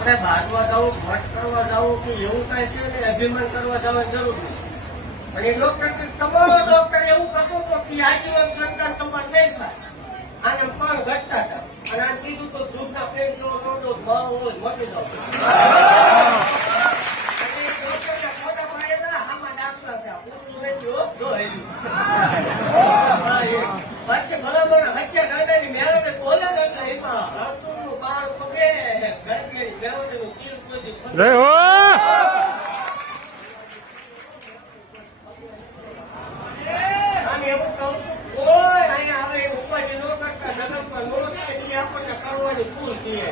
આપણે ભાગવા જવું, ભટ કરવા જવું કે એવું કઈ છે ને અભિમાન કરવા જવાની જરૂર નહીં. પણ એ ડોક્ટર તમારો ડોક્ટર એવું કહેતો હતો કે આજીવન સરકાર તમારે નહીં થાય. આને પણ ઘટતા હતા અને આ કીધું તો દૂધના પેટ જેવો નોંધો ભાવ હોય મટી જાવ. ભલામણ હત્યા કરનારી મેળવે બોલે કરતા બાળ પગે ગરબેડી મેળવણીનું તીર કોઈ એવું કહું છું કોઈ અહીંયા આવે એ ઉપાધિ ન કરતા નગરમાં નો થાય આપણને કરવાની ભૂલ કીએ.